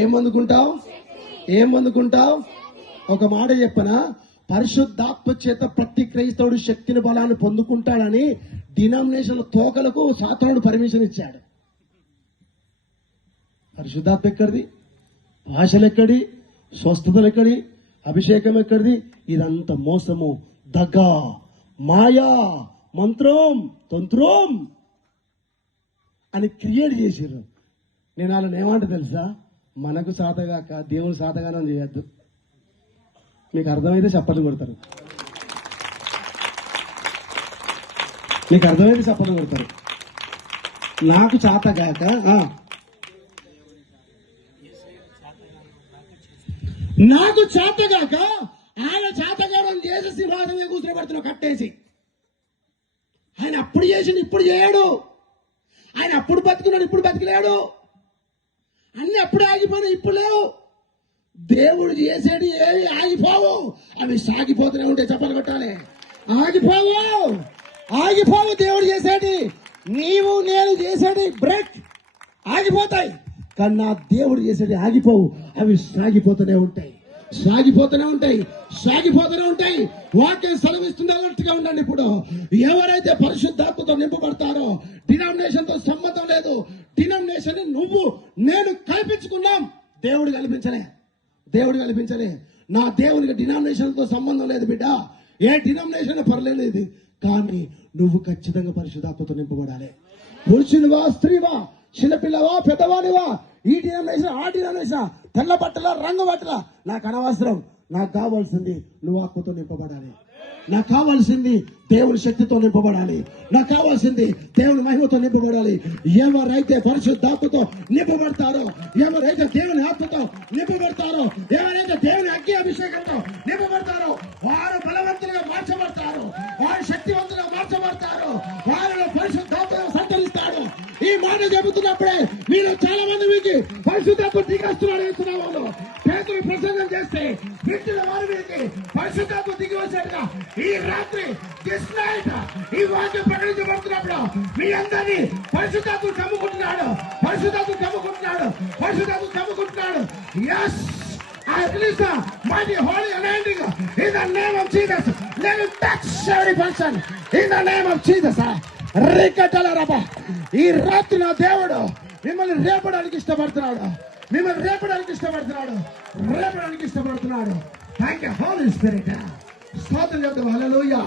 ఏమందుకుంటావు? ఏమందుకుంటావు? ఒక మాట చెప్పనా, పరిశుద్ధాత్మ చేత ప్రతి క్రైస్తవుడు శక్తిని బలాన్ని పొందుకుంటాడని డినామినేషన్ తోకలకు సాతానుడు పర్మిషన్ ఇచ్చాడు. పరిశుద్ధాత్మ ఎక్కడిది? భాషలు ఎక్కడి? స్వస్థతలు ఎక్కడి? అభిషేకం ఎక్కడిది? ఇదంతా మోసము, దగ్గ, మాయా, మంత్రం, తంత్రం అని క్రియేట్ చేసిర్రు. నేను వాళ్ళని ఏమంటా తెలుసా, మనకు సాతగాక దేవుని సాతగానం చేయొద్దు. మీకు అర్థమైతే చప్పట్లు కొడతారు, మీకు అర్థమైతే చప్పట్లు కొడతారు. నాకు చాతగాక ఆయన చాతగానం చేసి సింహాసనం మీద కూర్చోబెడుతున్నావు కట్టేసి. ఆయన అప్పుడు చేసిండు, ఇప్పుడు చేయడు. ఆయన అప్పుడు బతుకున్నాడు, ఇప్పుడు బతికలేడు. అన్ని అప్పుడు ఆగిపోయినాయి, ఇప్పుడు లేవు. దేవుడు చేసేది ఏవి ఆగిపోవు, అవి సాగిపోతూనే ఉంటాయి. చప్పలు కొట్టాలి. ఆగిపోవు దేవుడు చేసేది. నీవు నేను చేసేది బ్రేక్ ఆగిపోతాయి, కానీ నా దేవుడు చేసేది ఆగిపోవు, అవి సాగిపోతూనే ఉంటాయి. వాక్యం సెలవిస్తుంది. అలర్ట్గా ఉండండి. ఇప్పుడు ఎవరైతే పరిశుద్ధాత్మతో నింపబడతారో, డినామినేషన్ తో సంబంధం లేదు. డినామినేషన్ నువ్వు నేను కల్పించుకున్నాం, దేవుడు కల్పించలే. నా దేవునికి డినామినేషన్ తో సంబంధం లేదు బిడ్డ. ఏ డినామినేషన్ పర్లేదు, కానీ నువ్వు ఖచ్చితంగా పరిశుద్ధాత్మతో నింపబడాలి. పురుషునివా, స్త్రీవా, చిన్నపిల్లవా, పెద్దవాడివా, ఈ డినామినేషన్ ఆ డినామినేషన్, తెల్ల బట్టల, రంగు బట్టల, నాకు అనవసరం. నాకు కావాల్సింది నువ్వు ఆత్మతో నింపబడాలి. నాకు కావాల్సింది దేవుని శక్తితో నింపబడాలి. నాకు కావాల్సింది దేవుని మహిమతో నింపబడాలి. ఎవరైతే పరిశుద్ధాత్మతో నింపబడతారో, ఎవరైతే దేవుని ఆత్మతో నింపబడతారో, ఎవరైతే దేవుని అగ్ని అభిషేకంతో నింపబడతారో, వారు బలవంతులుగా మార్చబడతారు, వారు శక్తివంతులుగా మార్చబడతారు, వారిలో పరిశుద్ధాత్మ సంతరిస్తాడు. ఈ మాట చెబుతున్నప్పుడే మీరు చాలా మంది మీకు పరిశుద్ధాత్మ దిగొస్తున్నాడు. పేతురు ప్రసంగం చేస్తే వింటున్న వారి మీదకి పరిశుద్ధాత్మ దిగి వచ్చాడుగా. ఈ రాత్రి దిస్ నైట్ ఈ వాక్యం ప్రకటించబడుతున్నప్పుడు మీ అందరినీ పరిశుద్ధాత్మ కమ్ముకుంటున్నాడు. Yes, I release the mighty holy anointing in the name of Jesus. Let it touch every person in the name of Jesus. రికటలరబా. ఈ రాత్రి నా దేవుడు మిమ్మల్ని రేపడానికి ఇష్టపడుతున్నాడు. Thank you Holy Spirit. స్తోత్రం చెప్తాం. హల్లెలూయా.